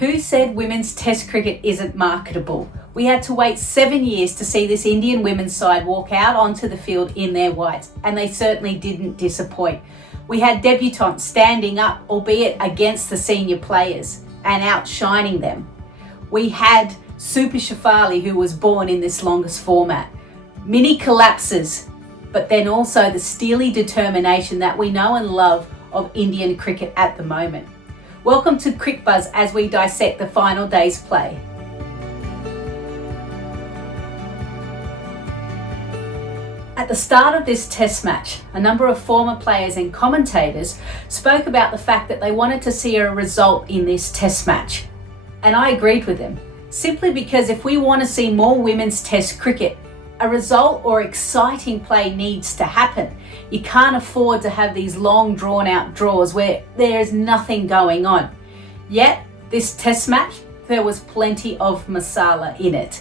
Who said women's test cricket isn't marketable? We had to wait 7 years to see this Indian women's side walk out onto the field in their whites, and they certainly didn't disappoint. We had debutantes standing up, albeit against the senior players, and outshining them. We had Super Shefali, who was born in this longest format. Mini collapses, but then also the steely determination that we know and love of Indian cricket at the moment. Welcome to Cricbuzz as we dissect the final day's play. At the start of this test match, a number of former players and commentators spoke about the fact that they wanted to see a result in this test match. And I agreed with them, simply because if we want to see more women's test cricket, a result or exciting play needs to happen. You can't afford to have these long drawn out draws where there is nothing going on. Yet, this test match, there was plenty of masala in it.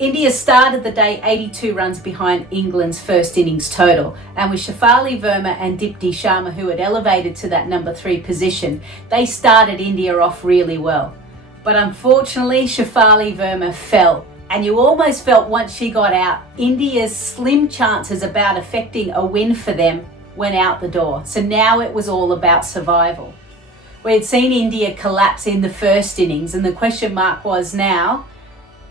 India started the day 82 runs behind England's first innings total, and with Shefali Verma and Dipti Sharma, who had elevated to that number 3 position, they started India off really well. But unfortunately, Shefali Verma fell. And you almost felt once she got out, India's slim chances about affecting a win for them went out the door. So now it was all about survival. We had seen India collapse in the first innings, and the question mark was now,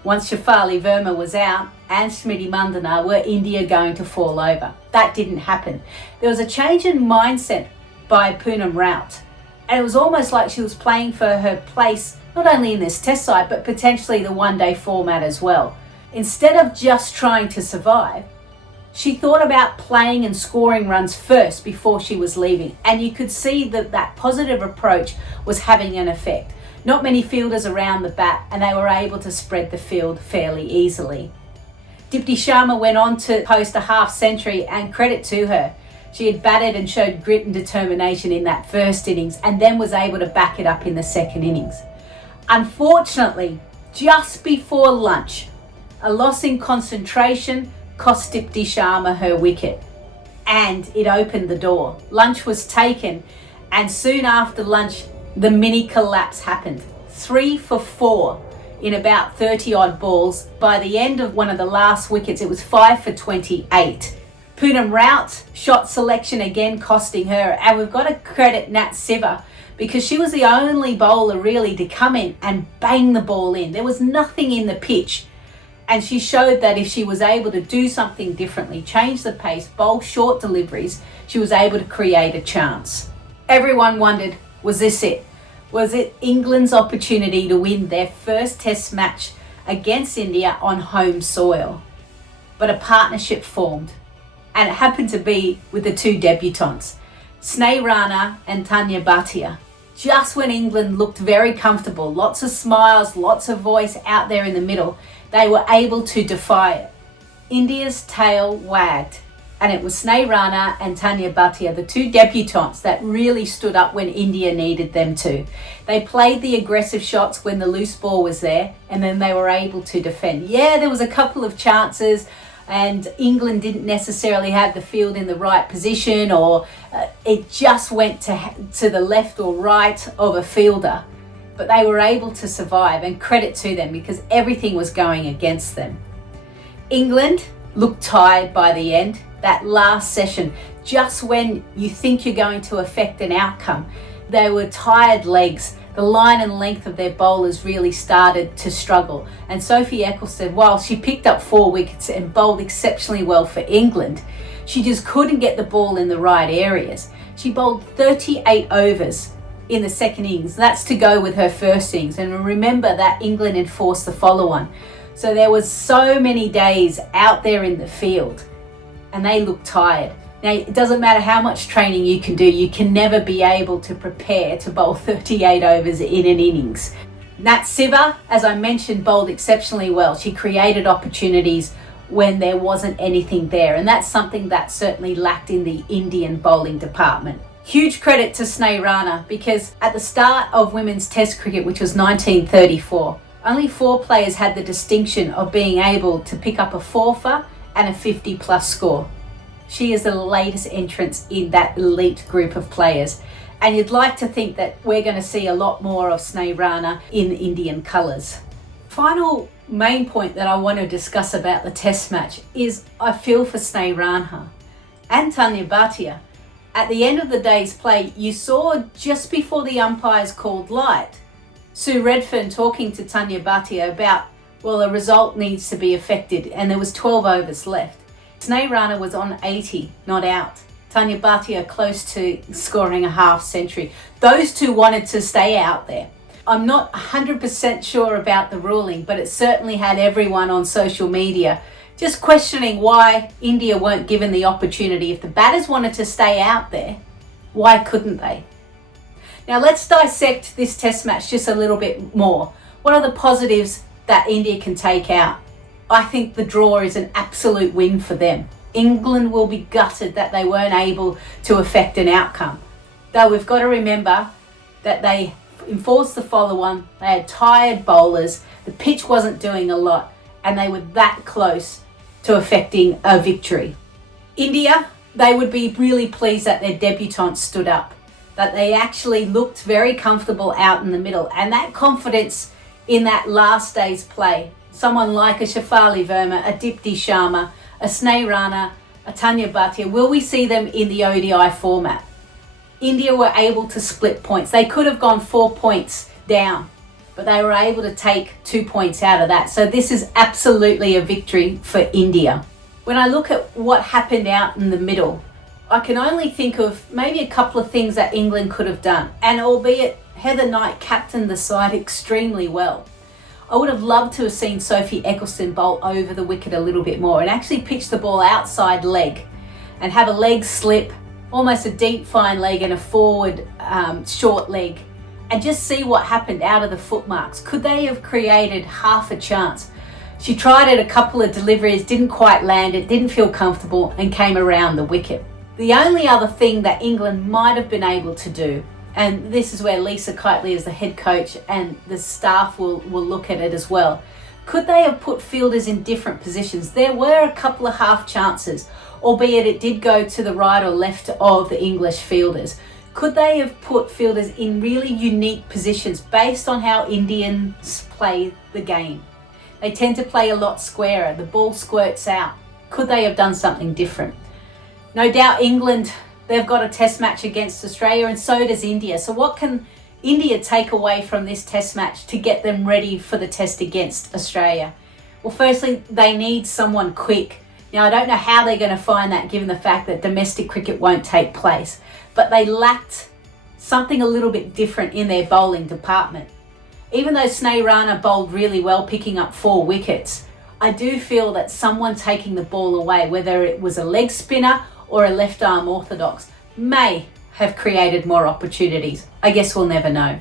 once Shefali Verma was out and Smriti Mandhana, were India going to fall over? That didn't happen. There was a change in mindset by Poonam Raut, and it was almost like she was playing for her place not only in this test side, but potentially the one-day format as well. Instead of just trying to survive, she thought about playing and scoring runs first before she was leaving. And you could see that that positive approach was having an effect. Not many fielders around the bat, and they were able to spread the field fairly easily. Dipti Sharma went on to post a half century, and credit to her. She had batted and showed grit and determination in that first innings, and then was able to back it up in the second innings. Unfortunately, just before lunch, a loss in concentration cost Dipti Sharma her wicket, and it opened the door. Lunch was taken, and soon after lunch, the mini collapse happened. 3 for 4 in about 30 odd balls. By the end of one of the last wickets, it was 5 for 28. Poonam Raut shot selection again costing her, and we've got to credit Nat Siva, because she was the only bowler really to come in and bang the ball in. There was nothing in the pitch, and she showed that if she was able to do something differently, change the pace, bowl short deliveries, she was able to create a chance. Everyone wondered, was this it? Was it England's opportunity to win their first test match against India on home soil? But a partnership formed, and it happened to be with the two debutantes, Sneh Rana and Tanya Bhatia. Just when England looked very comfortable, lots of smiles, lots of voice out there in the middle, they were able to defy it. India's tail wagged, and it was Sneh Rana and Tanya Bhatia, the two debutantes, that really stood up when India needed them to. They played the aggressive shots when the loose ball was there, and then they were able to defend. Yeah, there was a couple of chances, and England didn't necessarily have the field in the right position, or it just went to the left or right of a fielder. But they were able to survive, and credit to them, because everything was going against them. England looked tired by the end. That last session, just when you think you're going to affect an outcome, they were tired legs. The line and length of their bowlers really started to struggle. And Sophie Ecclestone, while she picked up 4 wickets and bowled exceptionally well for England, she just couldn't get the ball in the right areas. She bowled 38 overs in the second innings. That's to go with her first innings. And remember that England enforced the follow-on. So there was so many days out there in the field, and they looked tired. Now, it doesn't matter how much training you can do, you can never be able to prepare to bowl 38 overs in an innings. Nat Siva, as I mentioned, bowled exceptionally well. She created opportunities when there wasn't anything there, and that's something that certainly lacked in the Indian bowling department. Huge credit to Sneh Rana, because at the start of women's test cricket, which was 1934, only 4 players had the distinction of being able to pick up a 4-for and a 50-plus score. She is the latest entrant in that elite group of players, And you'd like to think that we're going to see a lot more of Sneh Rana in Indian colours. Final main point that I want to discuss about the test match is I feel for Sneh Rana and Tanya Bhatia. At the end of the day's play, you saw just before the umpires called light, Sue Redfern talking to Tanya Bhatia about, well, a result needs to be affected, and there was 12 overs left. Sneh Rana was on 80, not out. Tanya Bhatia close to scoring a half century. Those two wanted to stay out there. I'm not 100% sure about the ruling, but it certainly had everyone on social media just questioning why India weren't given the opportunity. If the batters wanted to stay out there, why couldn't they? Now let's dissect this test match just a little bit more. What are the positives that India can take out? I think the draw is an absolute win for them. England will be gutted that they weren't able to affect an outcome. Though we've got to remember that they enforced the follow-on, they had tired bowlers, the pitch wasn't doing a lot, and they were that close to affecting a victory. India, they would be really pleased that their debutants stood up, that they actually looked very comfortable out in the middle, and that confidence in that last day's play. Someone like a Shafali Verma, a Dipti Sharma, a Sneh Rana, a Tanya Bhatia, will we see them in the ODI format? India were able to split points. They could have gone 4 points down, but they were able to take 2 points out of that. So this is absolutely a victory for India. When I look at what happened out in the middle, I can only think of maybe a couple of things that England could have done. And albeit Heather Knight captained the side extremely well, I would have loved to have seen Sophie Ecclestone bowl over the wicket a little bit more and actually pitch the ball outside leg and have a leg slip, almost a deep fine leg and a forward short leg, and just see what happened out of the footmarks. Could they have created half a chance? She tried it a couple of deliveries, didn't quite land it, didn't feel comfortable, and came around the wicket. The only other thing that England might have been able to do, and this is where Lisa Kiteley as the head coach and the staff will look at it as well. Could they have put fielders in different positions? There were a couple of half chances, albeit it did go to the right or left of the English fielders. Could they have put fielders in really unique positions based on how Indians play the game? They tend to play a lot squarer. The ball squirts out. Could they have done something different? No doubt England, they've got a test match against Australia, and so does India. So what can India take away from this test match to get them ready for the test against Australia? Well, firstly, they need someone quick. Now, I don't know how they're going to find that given the fact that domestic cricket won't take place, but they lacked something a little bit different in their bowling department. Even though Sneh Rana bowled really well, picking up 4 wickets, I do feel that someone taking the ball away, whether it was a leg spinner or a left arm orthodox, may have created more opportunities. I guess we'll never know.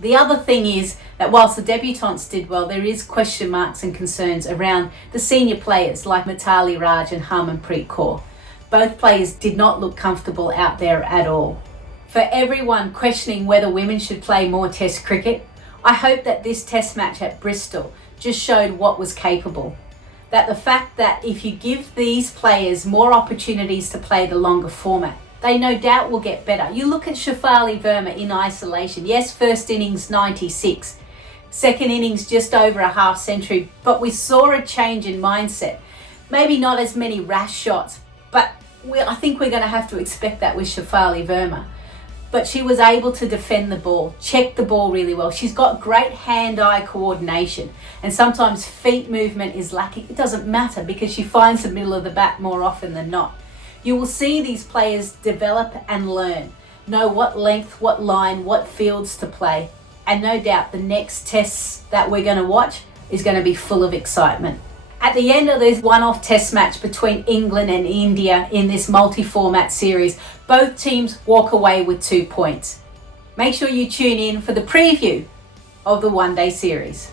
The other thing is that whilst the debutants did well, there is question marks and concerns around the senior players like Mitali Raj and Harmanpreet Kaur. Both players did not look comfortable out there at all. For everyone questioning whether women should play more test cricket, I hope that this test match at Bristol just showed what was capable. That the fact that if you give these players more opportunities to play the longer format, they no doubt will get better. You look at Shafali Verma in isolation. Yes, first innings 96, second innings just over a half century, but we saw a change in mindset. Maybe not as many rash shots, but I think we're going to have to expect that with Shafali Verma. But she was able to defend the ball, check the ball really well. She's got great hand-eye coordination, and sometimes feet movement is lacking. It doesn't matter because she finds the middle of the bat more often than not. You will see these players develop and learn, know what length, what line, what fields to play, and no doubt the next tests that we're going to watch is going to be full of excitement. At the end of this one-off test match between England and India in this multi-format series, both teams walk away with 2 points. Make sure you tune in for the preview of the one-day series.